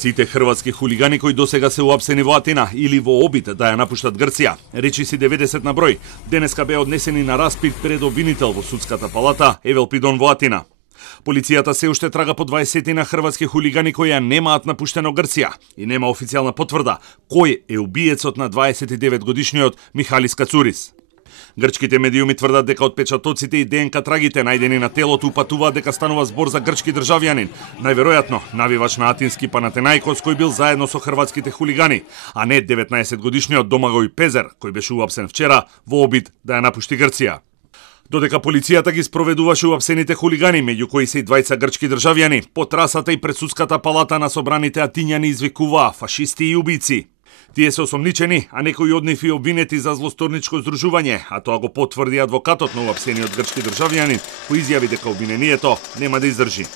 Сите хрватски хулигани кои досега се уапсени во Атина или во обид да ја напуштат Грција, речиси 90 на број, денеска беа однесени на распит пред обвинител во судската палата Евелпидон во Атина. Полицијата се уште трага по 20 на хрватски хулигани кои ја немаат напуштено Грција и нема официјална потврда кој е убиецот на 29 годишниот Михалис Кацурис. Грчките медиуми тврдат дека отпечатоците и ДНК трагите најдени на телото упатуваат дека станува збор за грчки државјанин, најверојатно навивач на атински Панатенаикос кој бил заедно со хрватските хулигани, а не 19 годишниот Домагој Пезер кој беше уапсен вчера во обид да ја напушти Грција. Додека полицијата ги спроведуваше уапсените хулигани, меѓу кои се и двајца грчки државјани, по трасата и пред судската палата на собраните атињани извикуваа фашисти и убици. Тие се осомничени, а некои од нив и обвинети за злосторничко здружување, а тоа го потврди адвокатот на уапсениот грчки државјанин, кој изјави дека обвинението нема да издржи.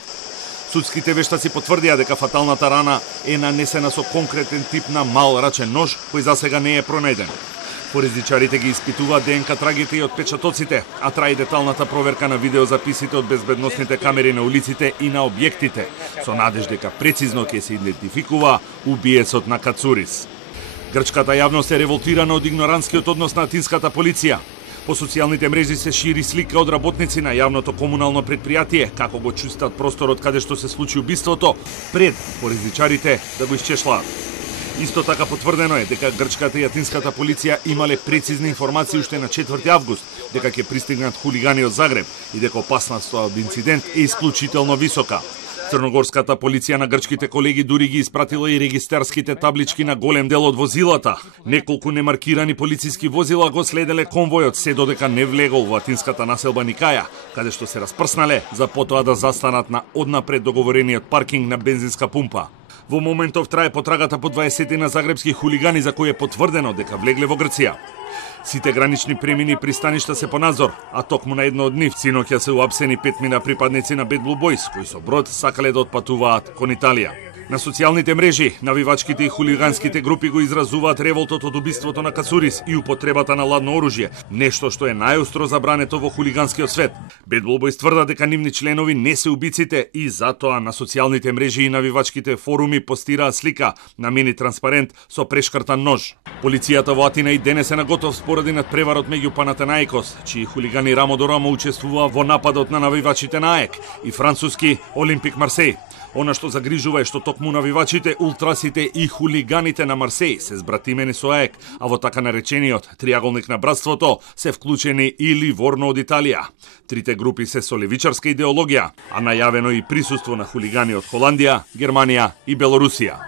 Судските вештаци потврдија дека фаталната рана е нанесена со конкретен тип на мал рачен нож, кој засега не е пронајден. Форензичарите ги испитуваат ДНК трагите и отпечатоците, а трае деталната проверка на видеозаписите од безбедносните камери на улиците и на објектите, со надеж дека прецизно ќе се идентификува убиецот на Кацурис. Грчката јавност е револтирана од игноранскиот однос на атинската полиција. По социјалните мрежи се шири слика од работници на јавното комунално предпријатие како го чистат просторот каде што се случи убиството пред форензичарите да го исчешлаат. Исто така потврдено е дека грчката и атинската полиција имале прецизни информации уште на 4 август дека ќе пристигнат хулигани од Загреб и дека опасноста од инцидент е исклучително висока. Црногорската полиција на грчките колеги дури ги испратила и регистарските таблички на голем дел од возилата. Неколку немаркирани полициски возила го следеле конвојот се додека не влегол во атинската населба Никаја, каде што се распрснале за потоа да застанат на однапред договорениот паркинг на бензинска пумпа. Во моментов трае потрагата по 20 на загребски хулигани за кои е потврдено дека влегле во Грција. Сите гранични премини и пристаништа се по надзор, а токму на едно од нив синоќа се уапсени 5 припадници на Bad Blue Boys, кои со брод сакале да отпатуваат кон Италија. На социјалните мрежи, навивачките и хулиганските групи го изразуваат револтот од убиството на Кацурис и употребата на ладно оружје, нешто што е најостро забрането во хулиганскиот свет. Bad Blue Boys тврдат дека нивни членови не се убиците и затоа на социјалните мрежи и навивачките форуми постираат слика на мини транспарент со прешкртан нож. Полицијата во Атина и денес е на готов споради над преварот меѓу Панатенаикос, чии хулигани рамо до рамо учествуваа во нападот на навивачите на АЕК и француски Олимпик Марсеј. Она што загрижува е што токму навивачите, ултрасите и хулиганите на Марсеј се збратимени со АЕК, а во така наречениот триаголник на братството се вклучени и Ливорно од Италија. Трите групи се со левичарска идеологија, а најавено и присуство на хулигани од Холандија, Германија и Белорусија.